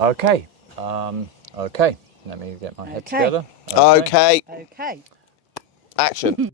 Okay. Okay. Let me get my head together. Okay. Okay. Action.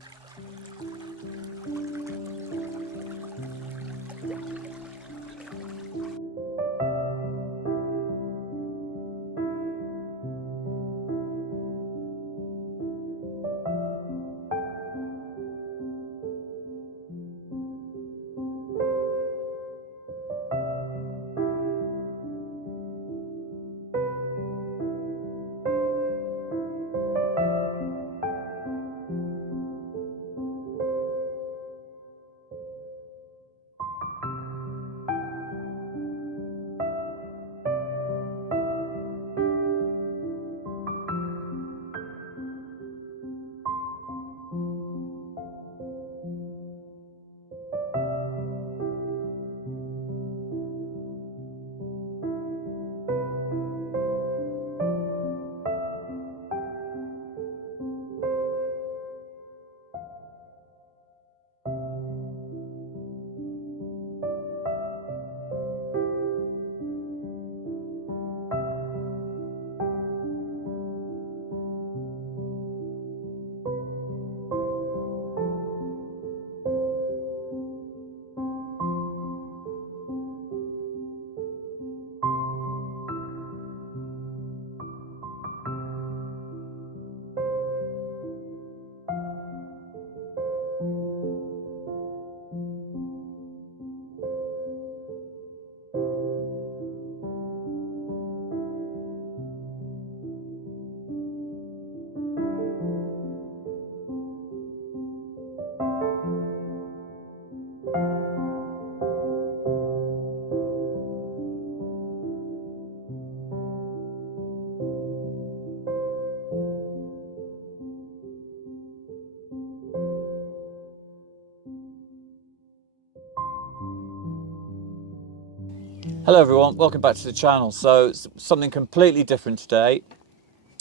Hello everyone, welcome back to the channel. So something completely different today.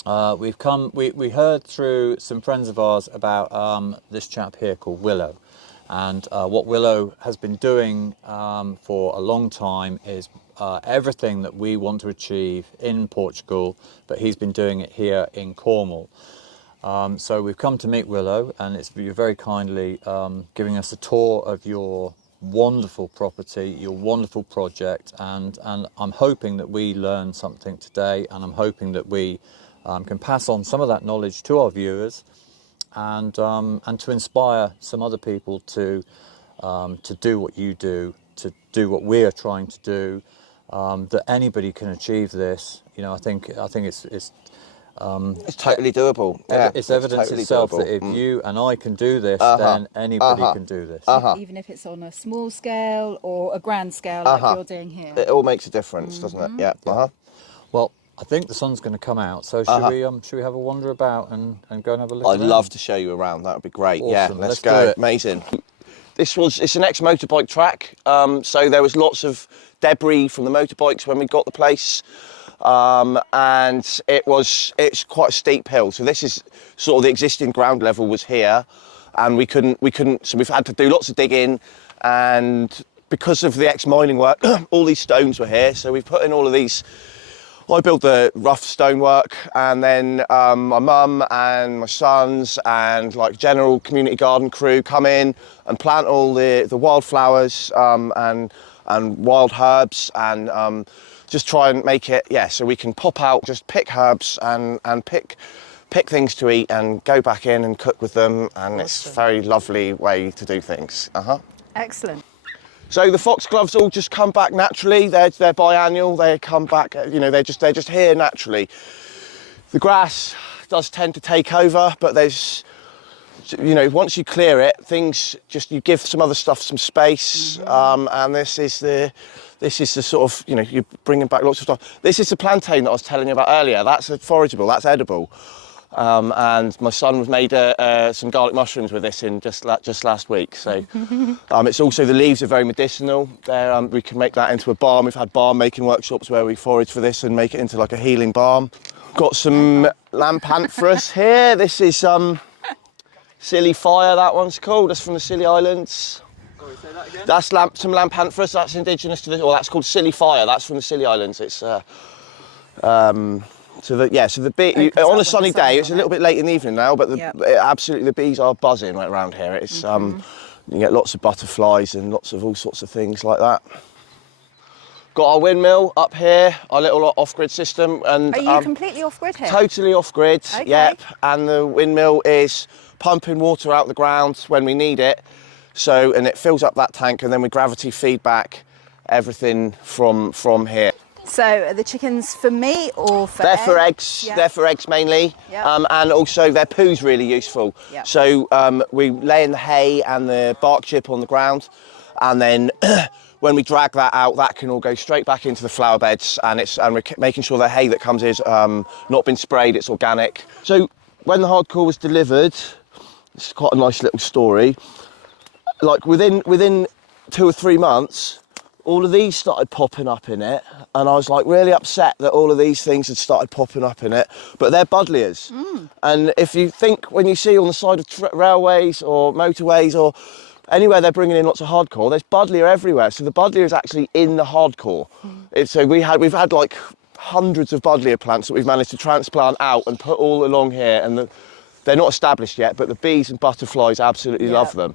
We heard through some friends of ours about this chap here called Willow, and what Willow has been doing for a long time is everything that we want to achieve in Portugal, but he's been doing it here in Cornwall. So we've come to meet Willow, and you're very kindly giving us a tour of your wonderful property, your wonderful project, and I'm hoping that we learn something today, and I'm hoping that we can pass on some of that knowledge to our viewers, and to inspire some other people to do what you do, to do what we are trying to do, that anybody can achieve this. You know, I think It's totally doable. Yeah, it's evidence totally itself doable. that if you and I can do this, then anybody can do this. Even if it's on a small scale or a grand scale like you're doing here. It all makes a difference, doesn't it? Yeah. Well, I think the sun's going to come out, so should we have a wander about and go and have a look? I'd love to show you around. That would be great. Awesome. Yeah, let's go. do it. Amazing. It's an ex-motorbike track, so there was lots of debris from the motorbikes when we got the place. And it's quite a steep hill. So this is sort of the existing ground level was here, and we couldn't. So we've had to do lots of digging, and because of the ex-mining work, all these stones were here. So we've put in all of these. I built the rough stonework, and then my mum and my sons and like general community garden crew come in and plant all the wildflowers and wild herbs and. Just try and make it, so we can pop out, just pick herbs and pick things to eat and go back in and cook with them, and it's a very lovely way to do things. Excellent. So the foxgloves all just come back naturally. They're biannual. They come back, you know, they're just here naturally. The grass does tend to take over, but there's, you know, once you clear it, you give some other stuff some space, and this is the sort of, you know, you're bringing back lots of stuff. This is the plantain that I was telling you about earlier. That's forageable, that's edible. And my son made some garlic mushrooms with this in just last week. So it's also, the leaves are very medicinal. We can make that into a balm. We've had balm making workshops where we forage for this and make it into like a healing balm. Got some Lampantherus here. This is Scilly Fire, that one's called. That's from the Scilly Islands. Sorry, say that again? That's some Lampantherus, that's indigenous to this, or that's called Scilly Fire, that's from the Scilly Islands. It's So the bee Opens up on when a the sunny sun's day, it's a on little it. bit late in the evening now, but Yep. absolutely the bees are buzzing right around here. It's you get lots of butterflies and lots of all sorts of things like that. Got our windmill up here, our little off-grid system, and Are you completely off-grid here? totally off-grid. Okay. Yep, and the windmill is pumping water out the ground when we need it. So, and it fills up that tank, and then we gravity feed back everything from here. So are the chickens for meat or for They're eggs? for eggs. Yeah. They're for eggs mainly, Yeah. and also their poo's really useful. Yeah. So we lay in the hay and the bark chip on the ground, and then when we drag that out, that can all go straight back into the flower beds, and we're making sure the hay that comes is not been sprayed, it's organic. So when the hardcore was delivered, it's quite a nice little story. Like within 2 or 3 months, all of these started popping up in it, and I was like really upset that all of these things had started popping up in it, but they're buddleias. And if you think, when you see on the side of railways or motorways or anywhere they're bringing in lots of hardcore, there's buddleia everywhere. So the buddleia is actually in the hardcore. So we've had like hundreds of buddleia plants that we've managed to transplant out and put all along here, and they're not established yet, but the bees and butterflies absolutely love them.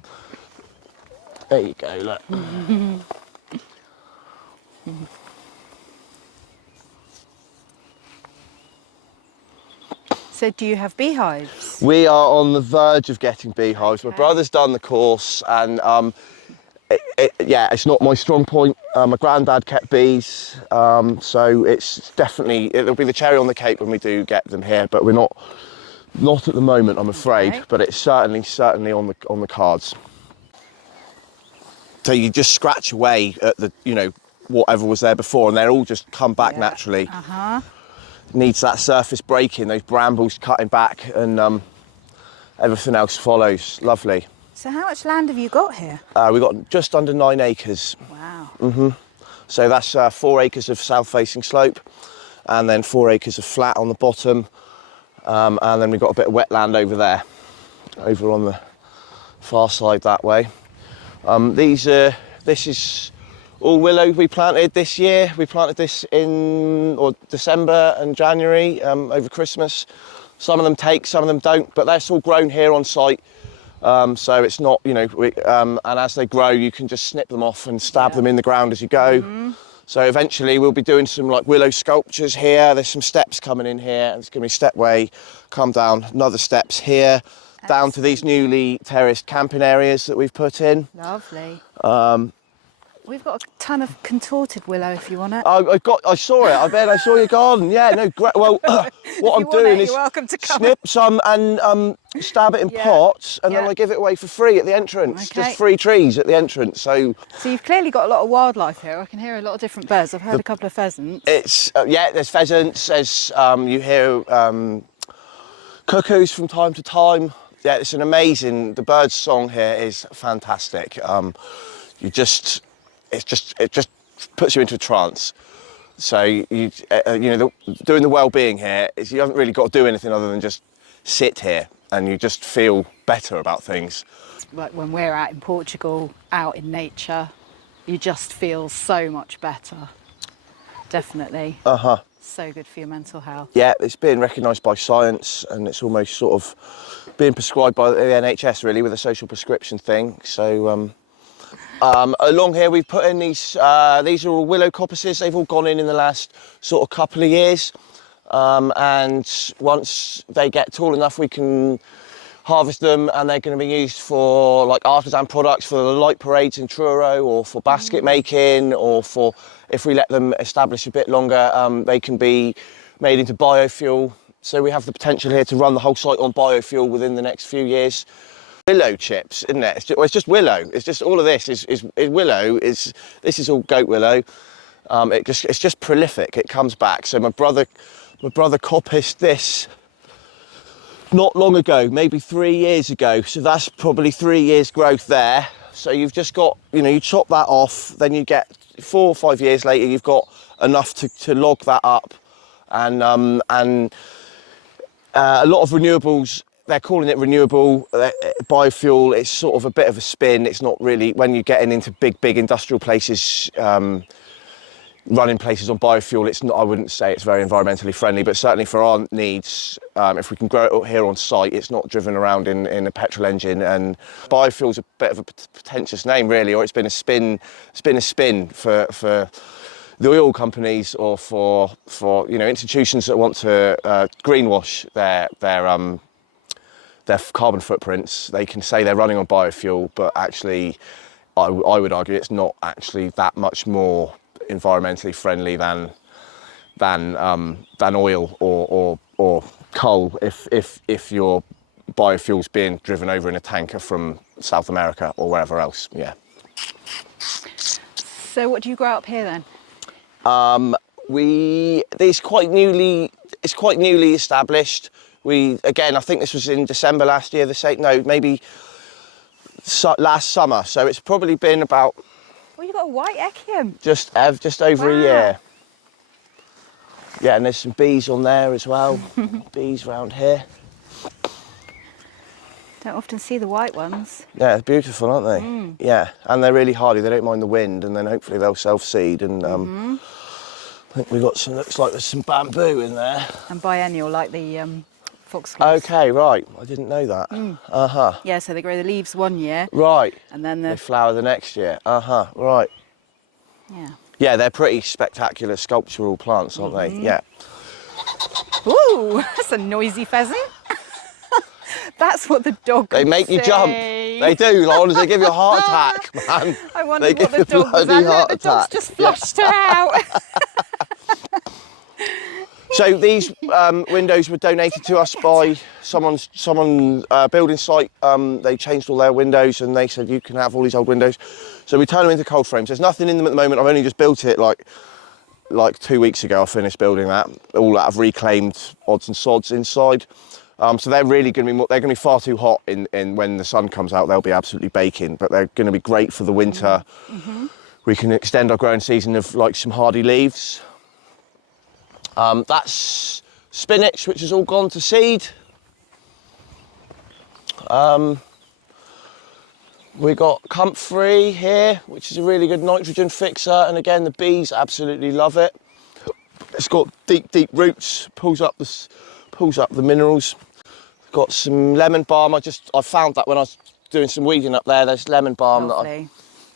There you go, look. So do you have beehives? We are on the verge of getting beehives. My Okay. brother's done the course, and it's not my strong point. My granddad kept bees, so it'll be the cherry on the cake when we do get them here. But we're not at the moment, I'm afraid. Okay. But it's certainly on the cards. So you just scratch away at the whatever was there before, and they'll all just come back naturally. Needs that surface breaking, those brambles cutting back, and everything else follows. Lovely. So how much land have you got here? We've got just under 9 acres. Wow. So that's 4 acres of south-facing slope, and then 4 acres of flat on the bottom, and then we've got a bit of wetland over there, over on the far side that way. This is all willow we planted this year. We planted this in December and January over Christmas. Some of them take, some of them don't, but that's all grown here on site. So it's not, and as they grow, you can just snip them off and stab them in the ground as you go. So eventually we'll be doing some like willow sculptures here. There's some steps coming in here, and it's going to be stepway, come down, another steps here, down to these newly terraced camping areas that we've put in. Lovely. We've got a ton of contorted willow if you want it. I saw it. I bet I saw your garden. Yeah, no, great. Well, what I'm doing is you're welcome to come. snip some and stab it in pots, and then I give it away for free at the entrance. Okay. Just free trees at the entrance. So you've clearly got a lot of wildlife here. I can hear a lot of different birds. I've heard a couple of pheasants. it's there's pheasants. There's you hear cuckoos from time to time. Yeah, it's an amazing. The bird's song here is fantastic. It just puts you into a trance. So doing the well-being here is you haven't really got to do anything other than just sit here, and you just feel better about things. Like when we're out in Portugal, out in nature, you just feel so much better. Definitely. So good for your mental health. Yeah, it's been recognised by science, and it's almost sort of being prescribed by the NHS really with a social prescription thing. So. Along here we've put in these are all willow coppices. They've all gone in the last sort of couple of years, and once they get tall enough we can harvest them, and they're going to be used for like artisan products for the light parades in Truro, or for basket making, or for, if we let them establish a bit longer, they can be made into biofuel. So we have the potential here to run the whole site on biofuel within the next few years. Willow chips, isn't it? It's just willow. It's just all of this is willow. This is all goat willow. It's just prolific. It comes back. So my brother coppiced this not long ago, maybe 3 years ago. So that's probably 3 years growth there. So you've just got, you chop that off, then you get 4 or 5 years later, you've got enough to log that up, and a lot of renewables. They're calling it renewable biofuel. It's sort of a bit of a spin. It's not really, when you're getting into big industrial places, running places on biofuel, it's not, I wouldn't say it's very environmentally friendly, but certainly for our needs, if we can grow it here on site, it's not driven around in a petrol engine. And biofuel's a bit of a pretentious name, really, or it's been a spin for the oil companies, or for institutions that want to greenwash their carbon footprints. They can say they're running on biofuel, but actually, I would argue it's not actually that much more environmentally friendly than oil or coal if your biofuel's being driven over in a tanker from South America or wherever else. Yeah. So what do you grow up here then? It's quite newly established. I think this was in December last year. Maybe last summer. So it's probably been about. Well, you've got a white Eclectic. Just over a year. Yeah, and there's some bees on there as well. Bees around here. Don't often see the white ones. Yeah, they're beautiful, aren't they? Yeah, and they're really hardy. They don't mind the wind, and then hopefully they'll self-seed. And I think we got some. Looks like there's some bamboo in there. And biennial, like the foxgloves. Okay, right. I didn't know that. Yeah, so they grow the leaves one year. Right. And then they flower the next year. Right. Yeah. Yeah, they're pretty spectacular sculptural plants, aren't they? Yeah. Ooh, that's a noisy pheasant. That's what the dog They make you jump. They do. Like, honestly, they give you a heart attack, man. I wondered what the dog was at. Look, the dog's just flushed her out. So these windows were donated to us by someone building site. They changed all their windows and they said you can have all these old windows. So we turn them into cold frames. There's nothing in them at the moment. I've only just built it like 2 weeks ago. I finished building that. All that I've reclaimed odds and sods inside. So they're really going to be they're going to be far too hot in when the sun comes out. They'll be absolutely baking, but they're going to be great for the winter. We can extend our growing season of like some hardy leaves. That's spinach, which has all gone to seed. We got comfrey here, which is a really good nitrogen fixer, and again the bees absolutely love it. It's got deep roots, pulls up the minerals. Got some lemon balm. I found that when I was doing some weeding up there. There's lemon balm that I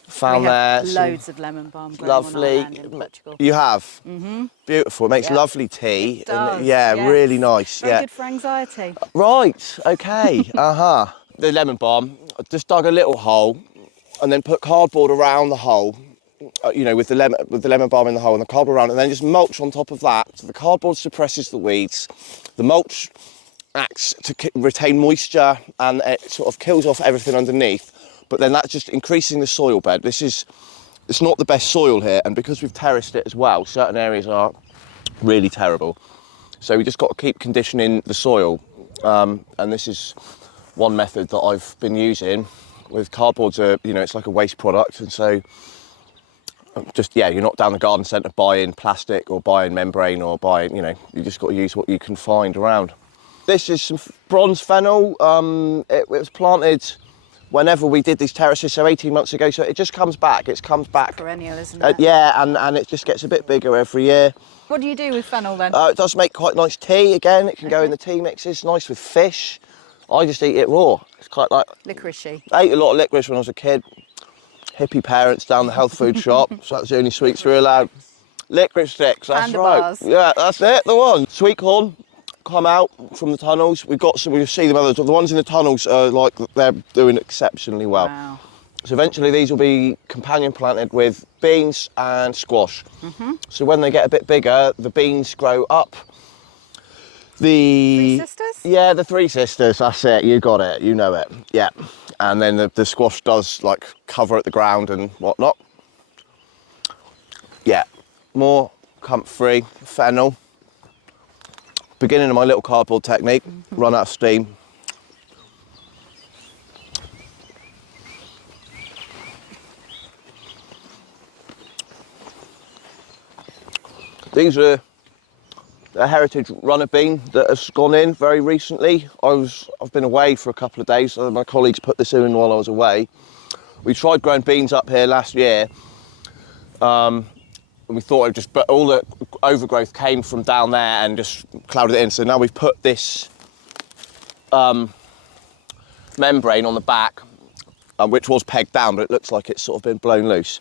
found there. Loads of lemon balm growing lovely. on our land in Portugal. You have? Beautiful. It makes lovely tea. It does, and, yeah, yes. really nice. Very good for anxiety. Right. Okay. The lemon balm. I just dug a little hole, and then put cardboard around the hole. With the lemon balm in the hole and the cardboard around, and then just mulch on top of that. So the cardboard suppresses the weeds. The mulch acts to retain moisture, and it sort of kills off everything underneath. But then that's just increasing the soil bed. It's not the best soil here, and because we've terraced it as well, certain areas are really terrible. So we just got to keep conditioning the soil, and this is one method that I've been using. With cardboard's it's like a waste product, and so you're not down the garden centre buying plastic or buying membrane or buying, you just got to use what you can find around. This is some bronze fennel. It was planted whenever we did these terraces, so 18 months ago, so it just comes back. It comes back. Perennial, isn't it? Yeah, and it just gets a bit bigger every year. What do you do with fennel then? It does make quite nice tea. Again, it can go in the tea mixes, nice with fish. I just eat it raw. It's quite like... Licorice-y. I ate a lot of licorice when I was a kid. Hippie parents down the health food shop, so that's the only sweets we were allowed. Licorice sticks, that's right. Bars. Yeah, that's it, the one. Sweet corn come out from the tunnels. We've got some, we'll see them others. The ones in the tunnels are they're doing exceptionally well. Wow. So eventually these will be companion planted with beans and squash. So when they get a bit bigger, the beans grow up. Three sisters? Yeah, the three sisters, that's it, you got it, you know it, yeah. And then the squash does cover at the ground and whatnot. Yeah, more comfrey, fennel. Beginning of my little cardboard technique, run out of steam. These are a heritage runner bean that has gone in very recently. I've been away for a couple of days, so my colleagues put this in while I was away. We tried growing beans up here last year, we thought it just, but all the overgrowth came from down there and just clouded it in. So now we've put this membrane on the back, which was pegged down, but it looks like it's sort of been blown loose.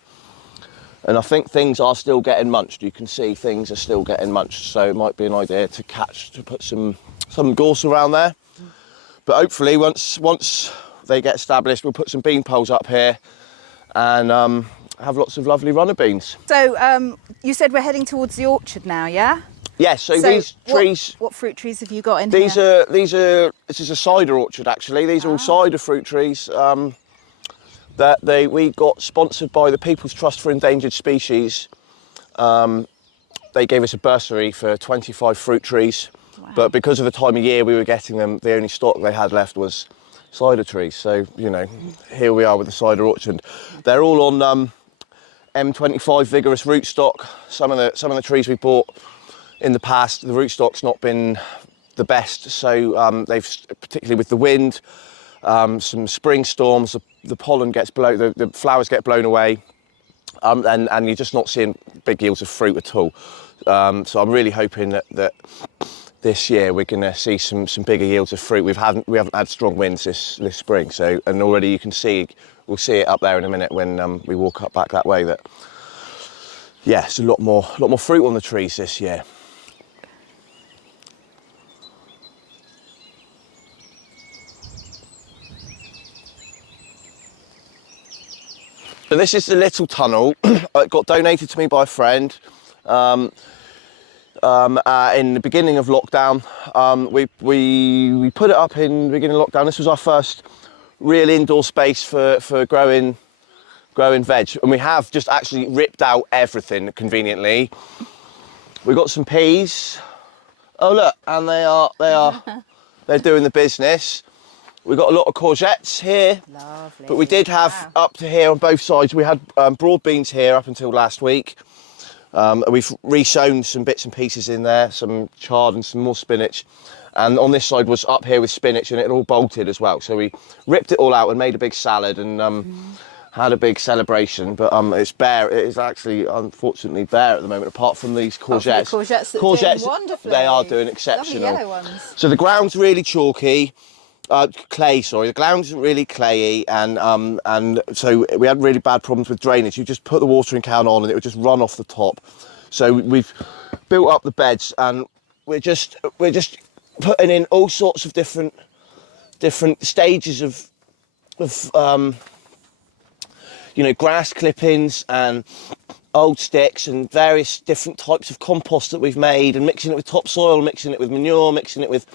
And I think things are still getting munched. You can see things are still getting munched, so it might be an idea to put some gorse around there. But hopefully, once they get established, we'll put some bean poles up here and have lots of lovely runner beans. So you said we're heading towards the orchard now, yeah? Yeah. So these trees. What fruit trees have you got in these here? This is a cider orchard actually. These are all cider fruit trees. We got sponsored by the People's Trust for Endangered Species. They gave us a bursary for 25 fruit trees, but because of the time of year we were getting them, the only stock they had left was cider trees. So, you know, here we are with the cider orchard. They're all on M25 vigorous rootstock. Some of the trees we bought in the past, the rootstock's not been the best, so they've, particularly with the wind, some spring storms, the pollen gets blown, the flowers get blown away, and you're just not seeing big yields of fruit at all. So I'm really hoping that this year we're going to see some bigger yields of fruit. We haven't had strong winds this spring, so, and already you can see, we'll see it up there in a minute when we walk up back that way, that yeah, it's a lot more fruit on the trees this year. So this is the little tunnel. It got donated to me by a friend in the beginning of lockdown. We put it up in the beginning of lockdown. This was our first real indoor space for growing veg, and we have just actually ripped out everything conveniently. We've got some peas. Oh look, and they're doing the business. We've got a lot of courgettes here. Lovely. But we did have up to here on both sides. We had broad beans here up until last week. We've re-sown some bits and pieces in there, some chard and some more spinach. And on this side was up here with spinach, and it all bolted as well. So we ripped it all out and made a big salad and had a big celebration. But it's bare. It is actually unfortunately bare at the moment, apart from these courgettes. Courgettes doing wonderfully. They are doing exceptional. Lovely yellow ones. So the ground's really chalky. Clay, sorry, the ground isn't really clayey, and so we had really bad problems with drainage. You just put the watering can on and it would just run off the top. So we've built up the beds, and we're just putting in all sorts of different stages of you know, grass clippings and old sticks and various different types of compost that we've made, and mixing it with topsoil, mixing it with manure, mixing it with,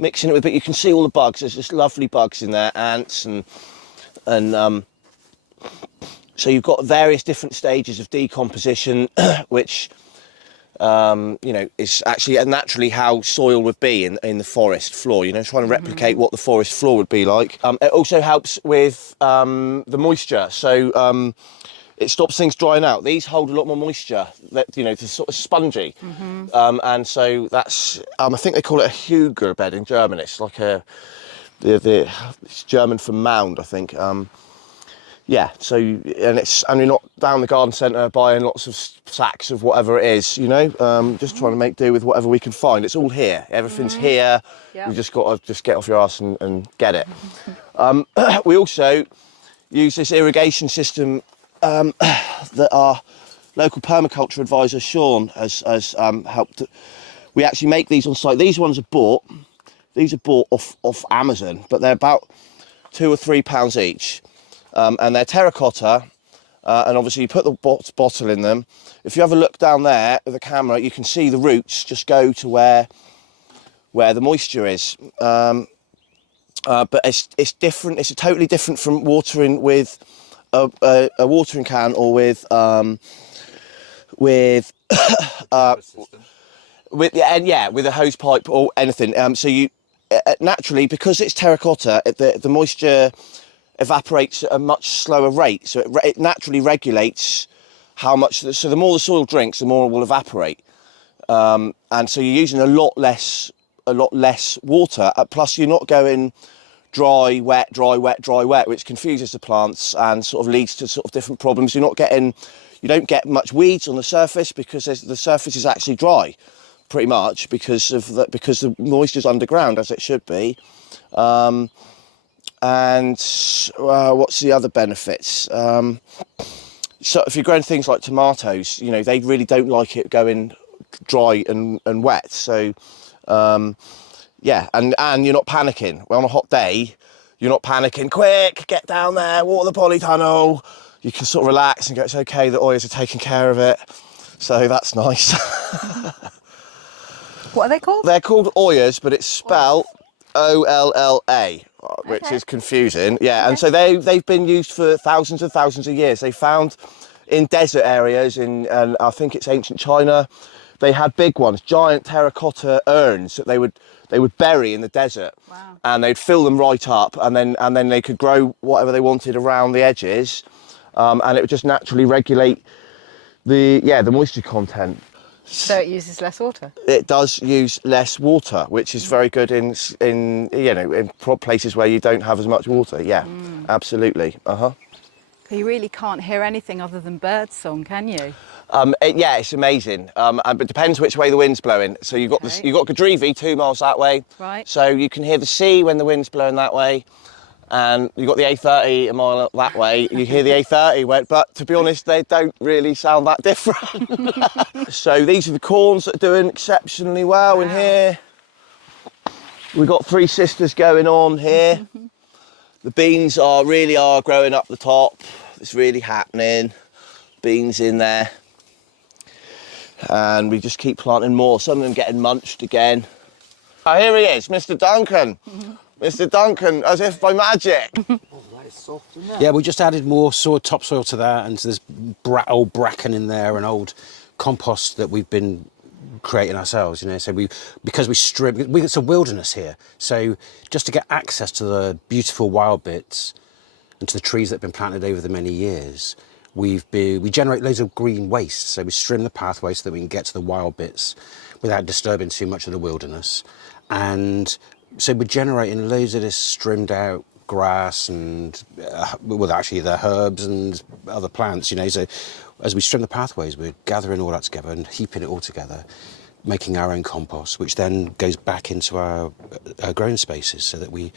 but you can see all the bugs. There's just lovely bugs in there, ants, and so you've got various different stages of decomposition, which you know, is actually naturally how soil would be in the forest floor. You know, trying to replicate what the forest floor would be like. It also helps with the moisture. So it stops things drying out. These hold a lot more moisture, that, you know, they're sort of spongy. And so that's, I think they call it a Hügel bed in German. It's like it's German for mound, I think. Yeah, so, and you're not down the garden centre buying lots of sacks of whatever it is, you know, just trying to make do with whatever we can find. It's all here, everything's here. Yep. You've just got to just get off your arse and get it. We also use this irrigation system that our local permaculture advisor Sean has helped. We actually make these on site. These ones are bought. These are bought off Amazon, but they're about £2 or £3 each, and they're terracotta. And obviously you put the bottle in them. If you have a look down there with the camera, you can see the roots just go to where the moisture is. But it's different. It's totally different from watering with a watering can or with with a hose pipe or anything. So you naturally, because it's terracotta, the moisture evaporates at a much slower rate. So it naturally regulates how much. So the more the soil drinks, the more it will evaporate. And so you're using a lot less water. Plus, you're not going dry, wet, dry, wet, dry, wet, which confuses the plants and sort of leads to sort of different problems. You're you don't get much weeds on the surface because the surface is actually dry, pretty much because the moisture's underground, as it should be. And what's the other benefits? So if you're growing things like tomatoes, you know, they really don't like it going dry and wet. So yeah, and you're not panicking. Well, on a hot day, you're not panicking. Quick, get down there, water the polytunnel. You can sort of relax and go, it's okay, the Oyas are taking care of it. So that's nice. What are they called? They're called Oyas, but it's spelled O-L-L-A, which is confusing. Yeah, okay. And so they've been used for thousands and thousands of years. They found in desert areas, and I think it's ancient China, they had big ones, giant terracotta urns that they would bury in the desert. Wow. And they'd fill them right up, and then they could grow whatever they wanted around the edges, and it would just naturally regulate the moisture content. So it uses less water? It does use less water, which is very good in places where you don't have as much water. Yeah, absolutely. You really can't hear anything other than bird song, can you? Yeah, it's amazing. But it depends which way the wind's blowing. So you've got Gadrivi 2 miles that way. Right. So you can hear the sea when the wind's blowing that way. And you've got the A30 a mile that way. You hear the A30, but to be honest, they don't really sound that different. So these are the corns that are doing exceptionally well in here. We've got 3 sisters going on here. The beans really are growing up the top. It's really happening. Beans in there. And we just keep planting more. Some of them getting munched again. Oh, here he is, Mr. Duncan. Mr. Duncan, as if by magic. Oh, that is soft, isn't it? Yeah, we just added more topsoil to that, and there's old bracken in there and old compost that we've been creating ourselves, you know. So because we strip, it's a wilderness here. So just to get access to the beautiful wild bits and to the trees that have been planted over the many years, we generate loads of green waste. So we trim the pathway so that we can get to the wild bits without disturbing too much of the wilderness. And so we're generating loads of this trimmed out grass and, well, actually the herbs and other plants, you know. So as we trim the pathways, we're gathering all that together and heaping it all together, making our own compost, which then goes back into our growing spaces so that we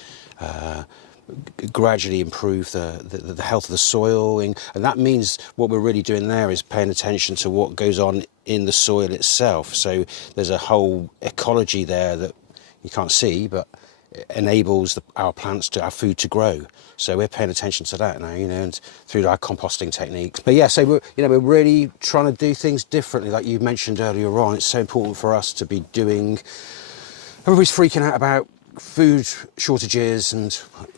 gradually improve the health of the soil. And that means what we're really doing there is paying attention to what goes on in the soil itself. So there's a whole ecology there that you can't see, but it enables our plants our food to grow. So we're paying attention to that now, you know, and through our composting techniques. But yeah, so we're really trying to do things differently, like you mentioned earlier on. It's so important for us to be doing. Everybody's freaking out about food shortages, and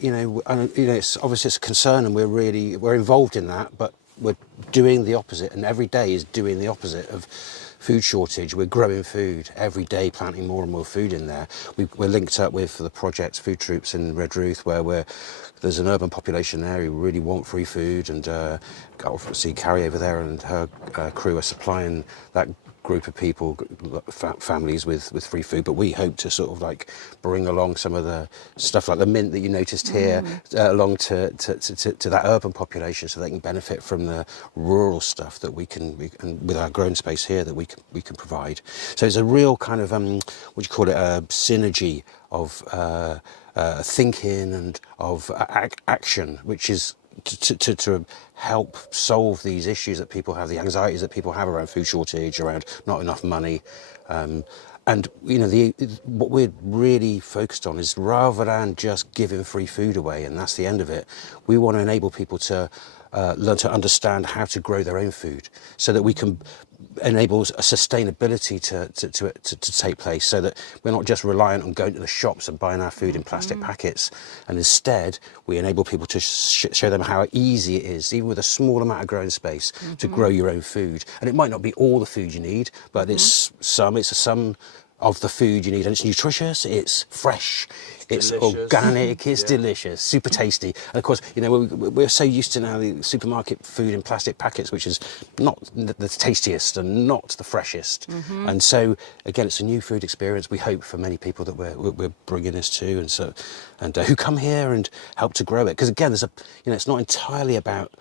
it's obviously it's a concern, and we're involved in that, but we're doing the opposite, and every day is doing the opposite of food shortage. We're growing food every day, planting more and more food in there. We're linked up with the project Food Troops in Redruth, where there's an urban population there who really want free food, and obviously Carrie over there and her crew are supplying that group of people, families with free food. But we hope to sort of like bring along some of the stuff like the mint that you noticed here along to that urban population, so they can benefit from the rural stuff that we can with our growing space here that we can provide. So it's a real kind of what do you call it, a synergy of thinking and of action, which is to help solve these issues that people have, the anxieties that people have around food shortage, around not enough money. And you know, what we're really focused on is, rather than just giving free food away and that's the end of it, we want to enable people to learn to understand how to grow their own food, so that we can enable a sustainability to take place, so that we're not just reliant on going to the shops and buying our food in plastic packets, and instead we enable people to show them how easy it is, even with a small amount of growing space, to grow your own food. And it might not be all the food you need, but it's a sum of the food you need, and it's nutritious, it's fresh, it's delicious, organic, it's delicious, super tasty. And of course, you know, we're so used to now the supermarket food in plastic packets, which is not the tastiest and not the freshest. And so again, it's a new food experience, we hope, for many people that we're bringing this to, and who come here and help to grow it. Because again, it's not entirely about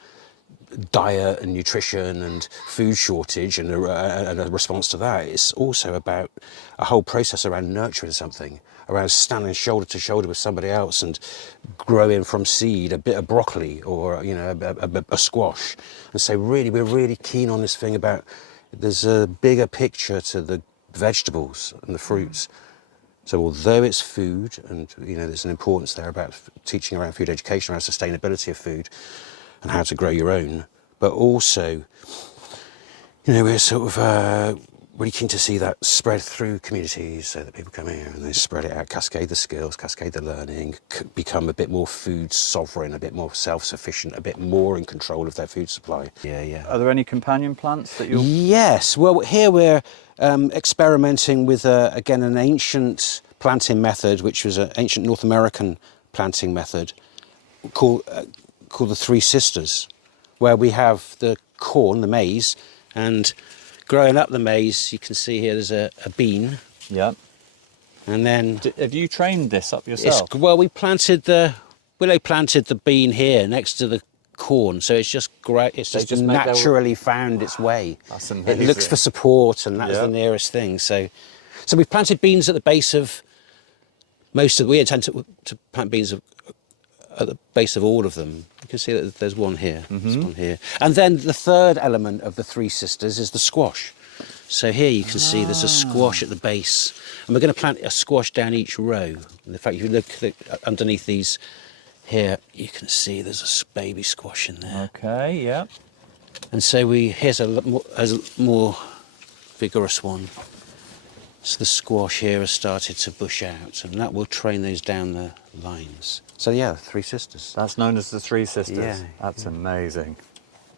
diet and nutrition and food shortage and a response to that. It's also about a whole process around nurturing something, around standing shoulder to shoulder with somebody else and growing from seed a bit of broccoli or, you know, a squash. And so really, we're really keen on this thing about there's a bigger picture to the vegetables and the fruits. So although it's food, and you know there's an importance there about teaching around food education, around sustainability of food and how to grow your own, but also, you know, we're sort of really keen to see that spread through communities so that people come here and they spread it out, cascade the skills, cascade the learning, become a bit more food sovereign, a bit more self-sufficient, a bit more in control of their food supply. Yeah. Are there any companion plants that you're... Yes, well here we're experimenting with, again, an ancient planting method, which was an ancient North American planting method called the Three Sisters, where we have the corn, the maize, and growing up the maize, you can see here there's a bean. Yeah. And then... Have you trained this up yourself? Well, Willow planted the bean here next to the corn, so it's just great. It's just naturally found its way. That's amazing. It looks for support, and that's the nearest thing. So we've planted beans at the base of we intend to plant beans at the base of all of them. You can see that there's one here, there's one here. And then the third element of the Three Sisters is the squash. So here you can see there's a squash at the base, and we're going to plant a squash down each row. And in fact, if you look underneath these here, you can see there's a baby squash in there. Okay, yeah. And so here's a more vigorous one. So the squash here has started to bush out, and that will train those down the lines. So yeah, Three Sisters. That's known as the Three Sisters. Yeah. That's amazing.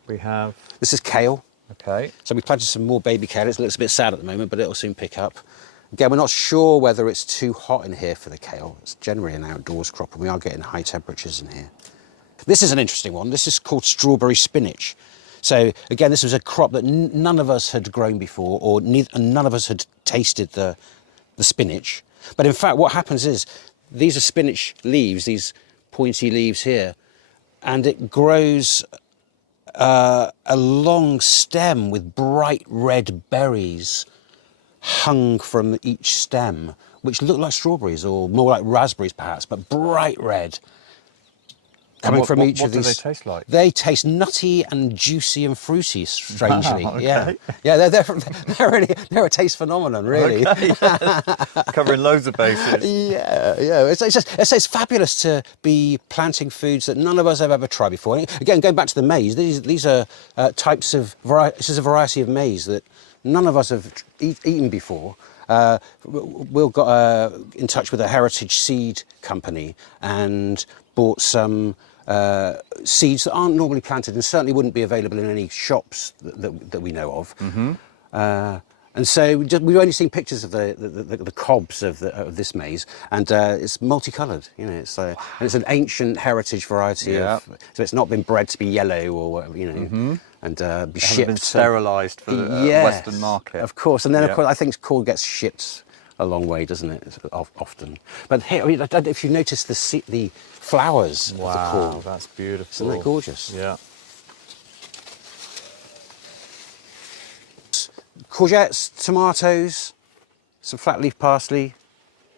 We have... This is kale. Okay. So we planted some more baby kale. It looks a bit sad at the moment, but it'll soon pick up. Again, we're not sure whether it's too hot in here for the kale. It's generally an outdoors crop, and we are getting high temperatures in here. This is an interesting one. This is called strawberry spinach. So again, this was a crop that none of us had grown before, and none of us had tasted the spinach. But in fact, what happens is these are spinach leaves, these pointy leaves here, and it grows a long stem with bright red berries hung from each stem, which look like strawberries or more like raspberries perhaps, but bright red. Coming from each of these. What do they taste like? They taste nutty and juicy and fruity, strangely. Okay. Yeah, they're a taste phenomenon, really. Okay. Covering loads of bases. Yeah. It's fabulous to be planting foods that none of us have ever tried before. And again, going back to the maize, these are types of this is a variety of maize that none of us have eaten before. Will got in touch with a heritage seed company and bought some seeds that aren't normally planted and certainly wouldn't be available in any shops that we know of. And so we've only seen pictures of the cobs of this maize, and it's multicoloured. You know, and it's an ancient heritage variety of. So it's not been bred to be yellow or and be shipped. Been sterilised for the Western market. Of course, and then of course I think corn gets shipped a long way, doesn't it? Often. But here, if you notice the flowers of the corn. Wow, that's beautiful. Isn't that gorgeous? Yeah. Courgettes, tomatoes, some flat leaf parsley.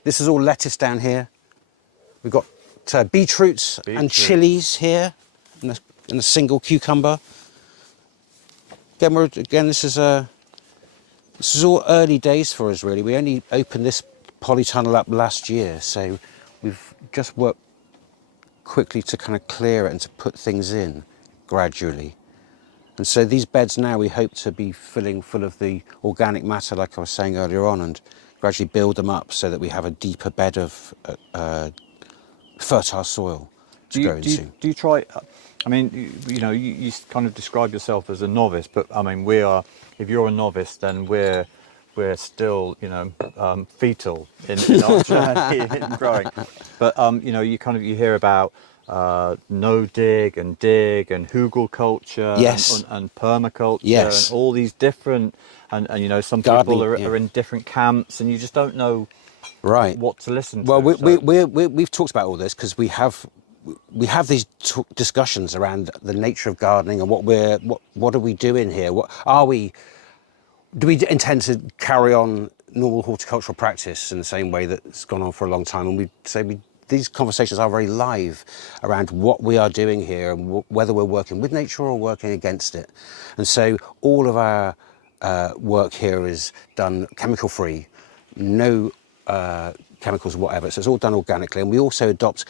This is all lettuce down here. We've got beetroots and chilies here, and a single cucumber. Again, this is all early days for us, really. We only opened this polytunnel up last year, so we've just worked quickly to kind of clear it and to put things in gradually. And so these beds now we hope to be filling full of the organic matter, like I was saying earlier on, and gradually build them up so that we have a deeper bed of fertile soil to grow into. Do you try? I mean, you kind of describe yourself as a novice, but I mean, if you're a novice, then we're still, fetal in our journey in growing. But you hear about no dig and hugel culture, yes, and permaculture, yes, and all these different, and some gardening, people are in different camps, and you just don't know what to listen to. Well, we've talked about all this because we have we have these discussions around the nature of gardening and what are we doing here? Do we intend to carry on normal horticultural practice in the same way that's gone on for a long time? And these conversations are very live around what we are doing here and whether we're working with nature or working against it. And so all of our work here is done chemical free, no chemicals whatever, so it's all done organically. And we also adopt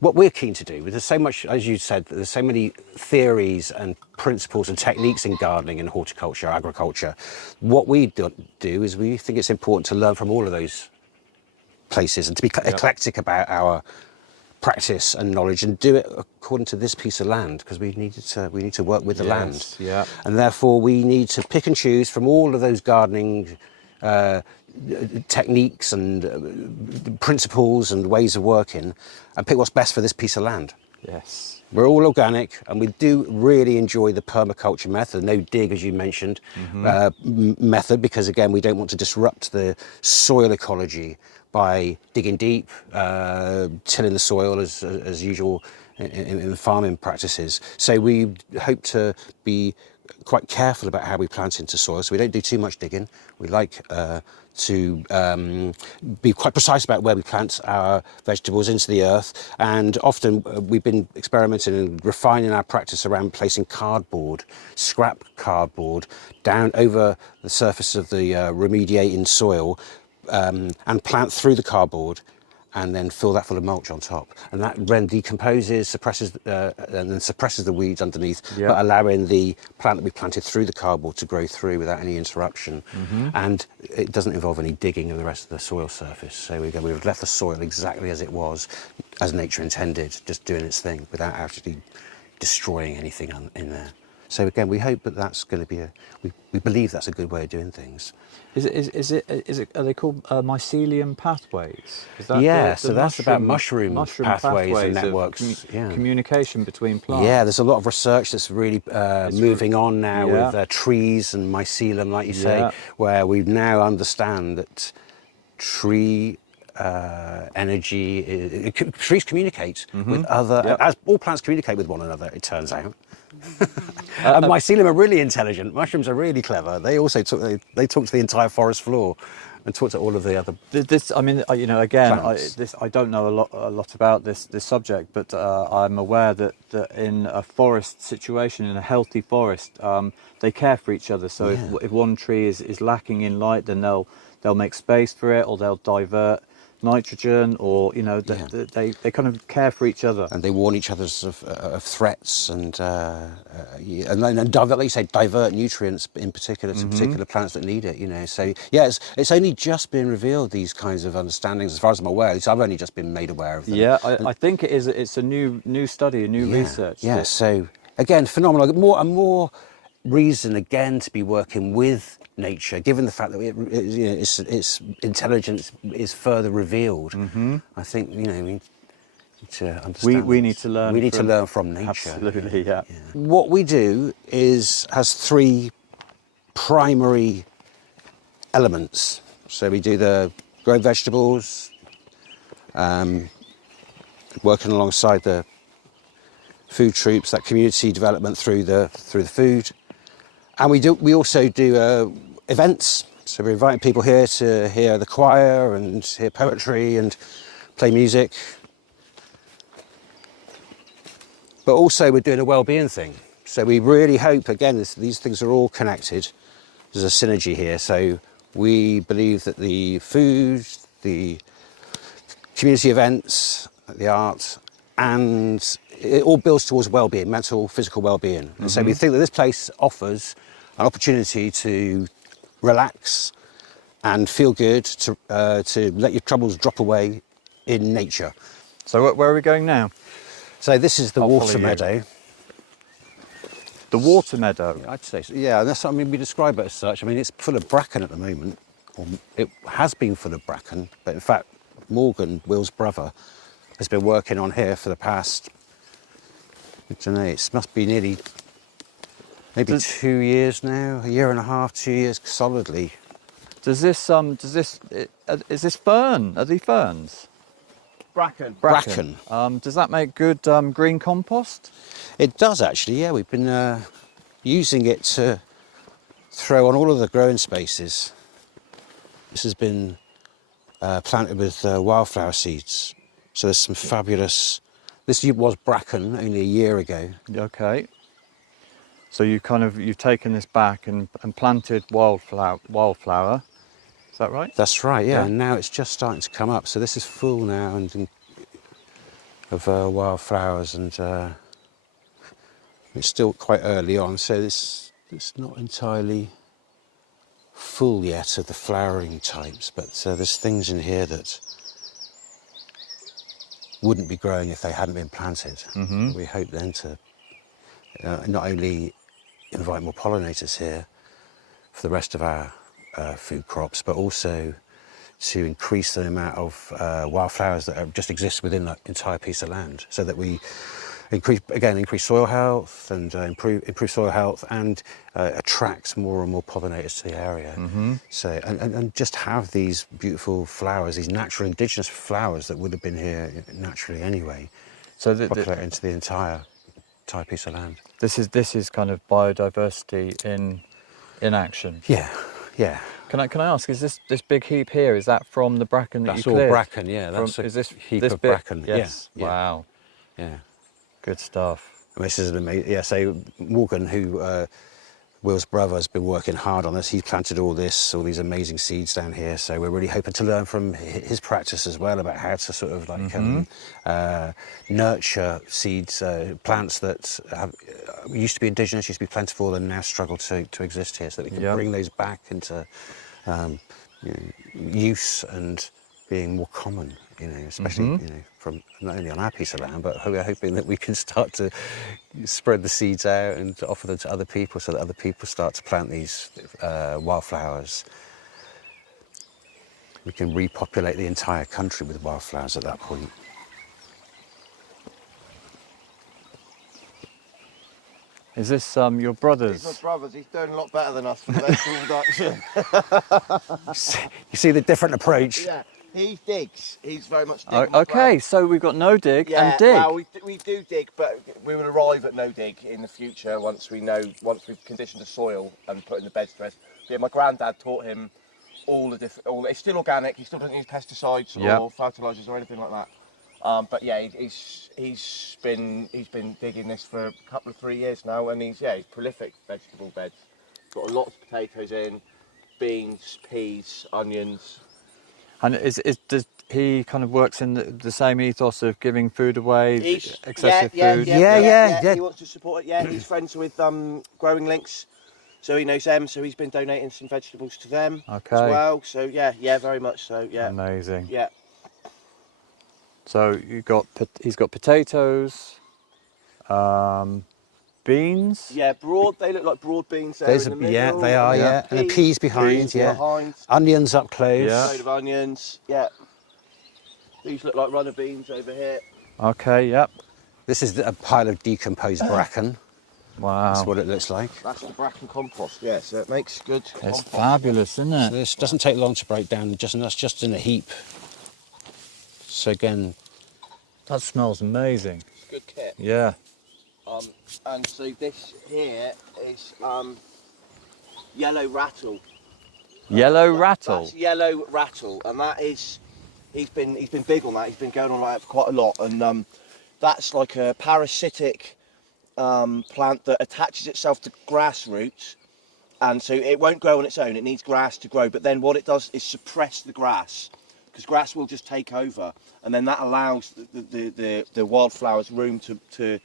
what we're keen to do. There's so much, as you said, there's so many theories and principles and techniques in gardening and horticulture, agriculture. What we do is we think it's important to learn from all of those places and to be eclectic about our practice and knowledge and do it according to this piece of land, because we need to work with the land. Yeah. And therefore we need to pick and choose from all of those gardening techniques and principles and ways of working and pick what's best for this piece of land. Yes. We're all organic, and we do really enjoy the permaculture method, no dig, as you mentioned, method, because again, we don't want to disrupt the soil ecology by digging deep, tilling the soil as usual in farming practices. So we hope to be quite careful about how we plant into soil, so we don't do too much digging. We like to be quite precise about where we plant our vegetables into the earth, and often we've been experimenting and refining our practice around placing cardboard, scrap cardboard, down over the surface of the remediating soil, and plant through the cardboard and then fill that full of mulch on top. And that then decomposes, suppresses, and then suppresses the weeds underneath, but allowing the plant that we planted through the cardboard to grow through without any interruption. And it doesn't involve any digging of the rest of the soil surface. So we've left the soil exactly as it was, as nature intended, just doing its thing without actually destroying anything in there. So again, we hope that that's going to be we believe that's a good way of doing things. Is it? Are they called mycelium pathways? Is that so that's about mushroom pathways and networks. Communication between plants. Yeah, there's a lot of research that's really moving on now with trees and mycelium, like you say, where we now understand that tree energy, trees communicate with other, as all plants communicate with one another, it turns out. And mycelium are really intelligent. Mushrooms are really clever. They also talk to the entire forest floor and talk to all of the other. This, I mean, you know, again, plants. I don't know a lot about this subject, but I'm aware that in a forest situation, in a healthy forest, they care for each other. So if one tree is lacking in light, then they'll make space for it, or they'll divert nitrogen, or they kind of care for each other, and they warn each other of threats, and then like you say, divert nutrients in particular to particular plants that need it. So it's only just been revealed, these kinds of understandings, as far as I'm aware. At least I've only just been made aware of them. I think it is. It's a new study, a new research. So again, phenomenal. More reason again to be working with nature, given the fact that its intelligence is further revealed. I think we need to understand. We need to learn. We need to learn from nature. Absolutely, yeah. What we do has three primary elements. So we do the grow vegetables, working alongside the food troops, that community development through the food. And we also do events. So we're inviting people here to hear the choir and hear poetry and play music. But also we're doing a well-being thing. So we really hope, again, these things are all connected. There's a synergy here. So we believe that the food, the community events, the art, and it all builds towards well-being, mental, physical well-being. And so we think that this place offers an opportunity to relax and feel good, to let your troubles drop away in nature. So where are we going now? So this is the water meadow. The water meadow? I'd say so. Yeah, we describe it as such. I mean, it's full of bracken at the moment. Or it has been full of bracken, but in fact, Morgan, Will's brother, has been working on here for the past, I don't know, it must be nearly maybe 2 years now, a year and a half, 2 years solidly. Is this fern? Are they ferns? Bracken. Bracken. Does that make good green compost? It does actually, yeah. We've been using it to throw on all of the growing spaces. This has been planted with wildflower seeds. So there's some fabulous, this was Bracken only a year ago. Okay. So you've taken this back and planted wildflower. Is that right? That's right, yeah. Yeah. And now it's just starting to come up. So this is full now of wildflowers, and it's still quite early on. So it's not entirely full yet of the flowering types, but there's things in here that wouldn't be growing if they hadn't been planted. Mm-hmm. We hope then to not only invite more pollinators here for the rest of our food crops, but also to increase the amount of wildflowers that just exist within that entire piece of land, so that we increase soil health and improve soil health, and attract more and more pollinators to the area. Mm-hmm. So and just have these beautiful flowers, these natural indigenous flowers that would have been here naturally anyway, So populate into the entire piece of land. this is kind of biodiversity in action. Yeah, yeah. Can I ask, is this big heap here, is that from the bracken that That's you all cleared? bracken, yeah. That's Is this heap this of bit? bracken. Yes. Yeah, yeah. Wow. Yeah. Good stuff. And this is an amazing. Yeah. So Morgan, who Will's brother, has been working hard on this. He's planted all these amazing seeds down here. So we're really hoping to learn from his practice as well about how to sort of like nurture seeds, plants that used to be indigenous, used to be plentiful, and now struggle to exist here. So that we can bring those back into use and being more common. Especially from not only on our piece of land, but we're hoping that we can start to spread the seeds out and offer them to other people, so that other people start to plant these wildflowers. We can repopulate the entire country with wildflowers at that point. Is this your brother's? He's my brother's. He's doing a lot better than us for vegetable production. You see the different approach? Yeah. He digs. He's very much digging. Okay, so we've got no dig Yeah, and dig. well, we do dig, but we will arrive at no dig in the future once we've conditioned the soil and put in the bed stress. Yeah, my granddad taught him all the different. It's still organic. He still doesn't use pesticides or fertilisers or anything like that. But yeah, he's been digging this for a couple of 3 years now, and he's prolific vegetable beds. Got a lot of potatoes in, beans, peas, onions. And does he kind of works in the same ethos of giving food away, excessive food? Yeah. He wants to support it. Yeah, he's friends with Growing Links, so he knows them. So he's been donating some vegetables to them as well. So yeah, very much so. Yeah, Amazing. Yeah. So he's got potatoes, beans. Yeah, they look like broad beans there in the middle. Yeah, they are. Yeah, and the peas behind. Behind. Onions up close. Yeah. A load of onions. Yeah. These look like runner beans over here. Okay. Yep. This is a pile of decomposed bracken. Wow. That's what it looks like. That's the Bracken compost. Yeah, so it makes good It's compost. fabulous, isn't it? So this doesn't take long to break down. That's just in a heap. So again, That smells amazing. It's good kit. Yeah. And so this here is yellow rattle. Yellow rattle. That's yellow rattle, and that is he's been big on that. He's been going on that for quite a lot, and that's like a parasitic plant that attaches itself to grass roots, and so it won't grow on its own. It needs grass to grow, but then what it does is suppress the grass, because grass will just take over, and then that allows the wildflowers room to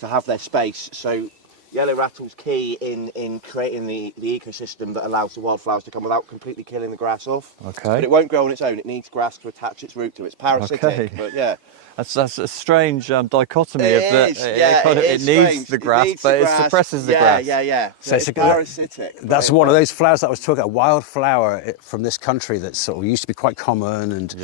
have their space. So yellow rattle's key in creating the ecosystem that allows the wildflowers to come without completely killing the grass off. Okay. But it won't grow on its own. It needs grass to attach its root to. It's parasitic, Okay. but yeah. That's a strange dichotomy It of that. is, yeah, It is needs strange. the grass, needs but the it grass. suppresses the grass. Yeah. So it's it's a- parasitic. that's one of those flowers that I was talking about. Wildflower from this country that sort of used to be quite common, and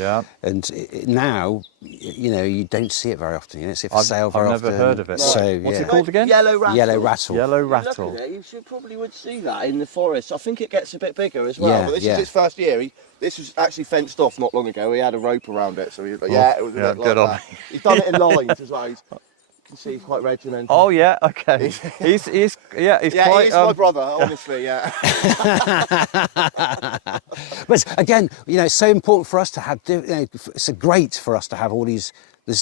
now you don't see it very often. You don't see it for sale very often. I've never heard of it. So What's yeah. it called again? Yellow rattle. Yellow rattle. Yellow If you rattle. look at it, you probably would see that in the forest. I think it gets a bit bigger as well. Yeah, but this yeah. is its first year. This was actually fenced off not long ago. He had a rope around it, so he was like, yeah, it was a bit good like on that. He's done it in lines as well. You can see he's quite regimental. Oh yeah, okay. he's quite. He's my brother, honestly. Yeah. But again, you know, it's so important for us to have. You know, it's great for us to have all this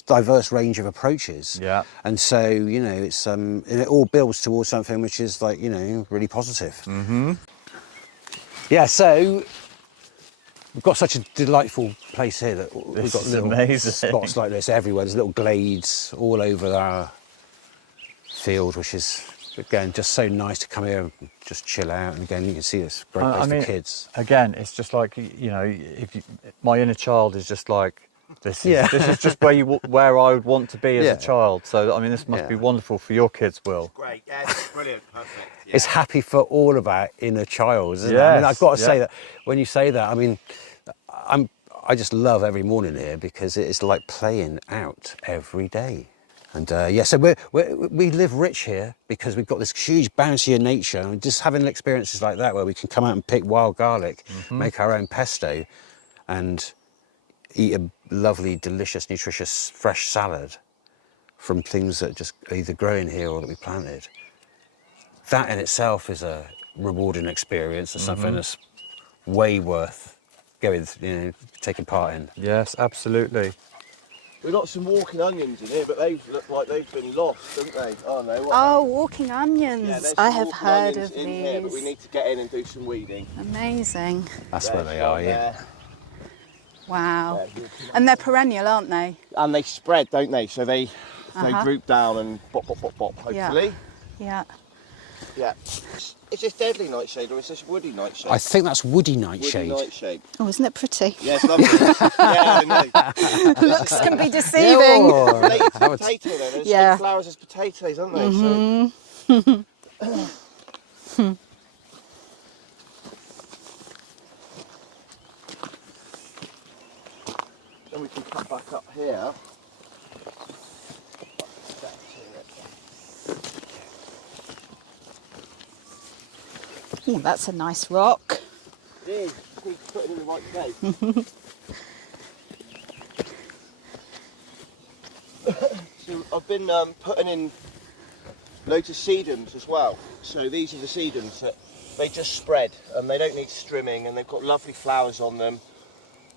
diverse range of approaches. Yeah. And so, you know, it's and it all builds towards something which is like, you know, really positive. Mm-hmm. Yeah. So we've got such a delightful place here that we've got little amazing spots like this everywhere. There's little glades all over our field, which is, again, just so nice to come here and just chill out. And again, you can see this great place for kids. Again, it's just like, you know, my inner child is just like, this is just where I would want to be as a child. So I mean, this must be wonderful for your kids, Will. Great, yeah, it's brilliant, perfect. Yeah. It's happy for all of our inner child, isn't it? I mean, I've got to say that when you say that, I mean, I just love every morning here because it's like playing out every day. And so we live rich here because we've got this huge bounty of nature, and just having experiences like that where we can come out and pick wild garlic, make our own pesto, and eat a lovely, delicious, nutritious, fresh salad from things that just either grow in here or that we planted. That in itself is a rewarding experience. It's something that's way worth going, you know, taking part in. Yes, absolutely. We've got some walking onions in here, but they look like they've been lost, don't they? Oh no. Oh, walking onions. Yeah, I have heard of in these. Here, but we need to get in and do some weeding. Amazing. That's where they are, yeah. Wow. And they're perennial, aren't they? And they spread, don't they? So they droop down and pop, hopefully. Yeah. Yeah. Is this deadly nightshade or is this woody nightshade? I think that's woody nightshade. Woody nightshade. Oh, isn't it pretty? Yeah, it's lovely. Yeah, I know. Looks can be deceiving. Related to potato though. They're the same flowers as potatoes, aren't they? So. Then we can cut back up here. Oh, that's a nice rock. It is. Just need to put it in the right place. So I've been putting in loads of sedums as well. So these are the sedums that they just spread and they don't need strimming and they've got lovely flowers on them.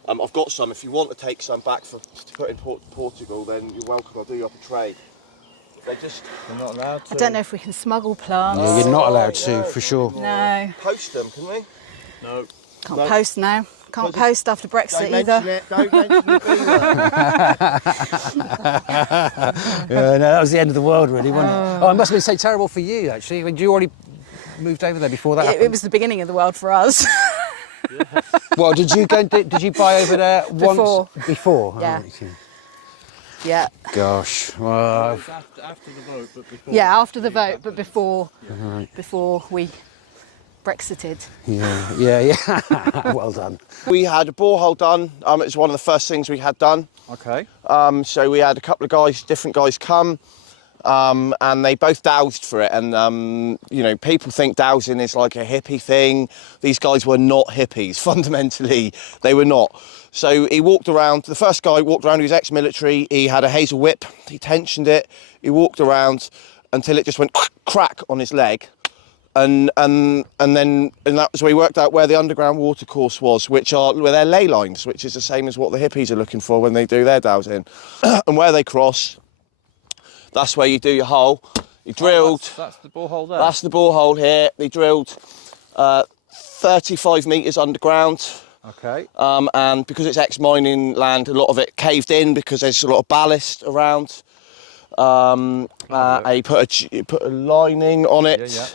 I've got some. If you want to take some back to put in Portugal, then you're welcome. I'll do you up a tray. They're not allowed to. I don't know if we can smuggle plants. Yeah, you're not allowed to, for sure. No. Post them, can we? No. Can't post now. Can't post after Brexit either. Don't mention it. Yeah, no, that was the end of the world, really, wasn't it? Oh, it must have been so terrible for you, actually. When you already moved over there before that happened? It was the beginning of the world for us. Well, did you buy over there once before? Yeah. Oh, Yeah. gosh. Well, After the vote, but before. Yeah, after the vote, but before we Brexited. Yeah. Well done. We had a borehole done. It was one of the first things we had done. Okay. So we had a couple of different guys come, and they both dowsed for it. And, you know, people think dowsing is like a hippie thing. These guys were not hippies. Fundamentally, they were not. So he walked around. The first guy walked around. He was ex-military. He had a hazel whip. He tensioned it. He walked around until it just went crack on his leg. And that was where he worked out where the underground watercourse was, where they're ley lines, which is the same as what the hippies are looking for when they do their dowsing. And where they cross, that's where you do your hole. He drilled. That's the borehole there. That's the borehole here. They drilled 35 metres underground. Okay. And because it's ex-mining land, a lot of it caved in because there's a lot of ballast around. He put a lining on it. Yeah.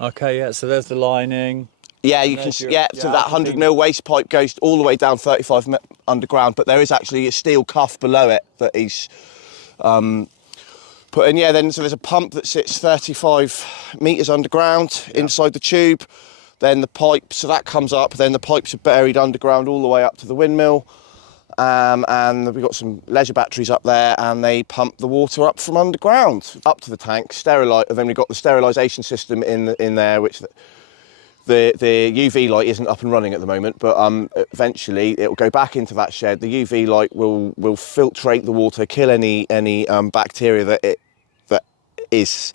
Okay, yeah, so there's the lining. Yeah, you can see, so that 100 mil waste pipe goes all the way down 35 underground, but there is actually a steel cuff below it that he's put in. Yeah, then so there's a pump that sits 35 metres underground inside the tube. Then the pipe, so that comes up, then the pipes are buried underground all the way up to the windmill. and we've got some leisure batteries up there, and they pump the water up from underground up to the tank, sterilise, and then we've got the sterilisation system in there, which the UV light isn't up and running at the moment, but eventually it will go back into that shed. The UV light will filtrate the water, kill any bacteria that is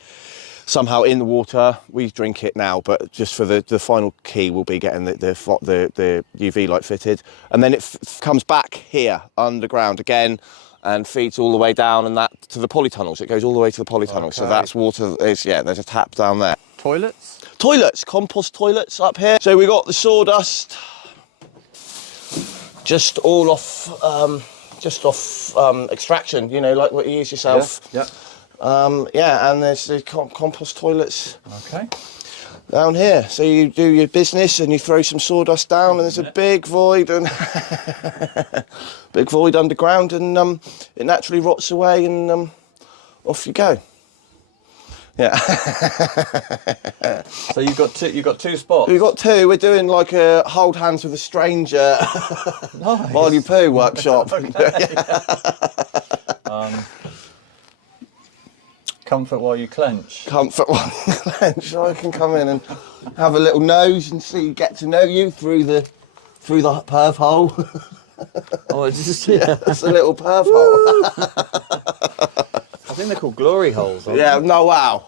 somehow in the water. We drink it now, but just for the final key will be getting the UV light fitted, and then it comes back here underground again and feeds all the way down and that to the polytunnels. It goes all the way to the polytunnel. Okay. So that's water. There's a tap down there. Toilets, compost toilets up here. So we got the sawdust just all off extraction, you know, like what you use yourself. Yeah. Yeah, and there's the compost toilets. Okay. Down here. So you do your business and you throw some sawdust down, and there's a big void and big void underground, and it naturally rots away, and off you go. Yeah. So you've got two spots. We've got two. We're doing like a hold hands with a stranger Nice. while you poo workshop. Comfort while you clench. Comfort while you clench. I can come in and have a little nose and get to know you through the perv hole. Oh, it's just It's a little perv hole. I think they're called glory holes. Yeah. No. Wow.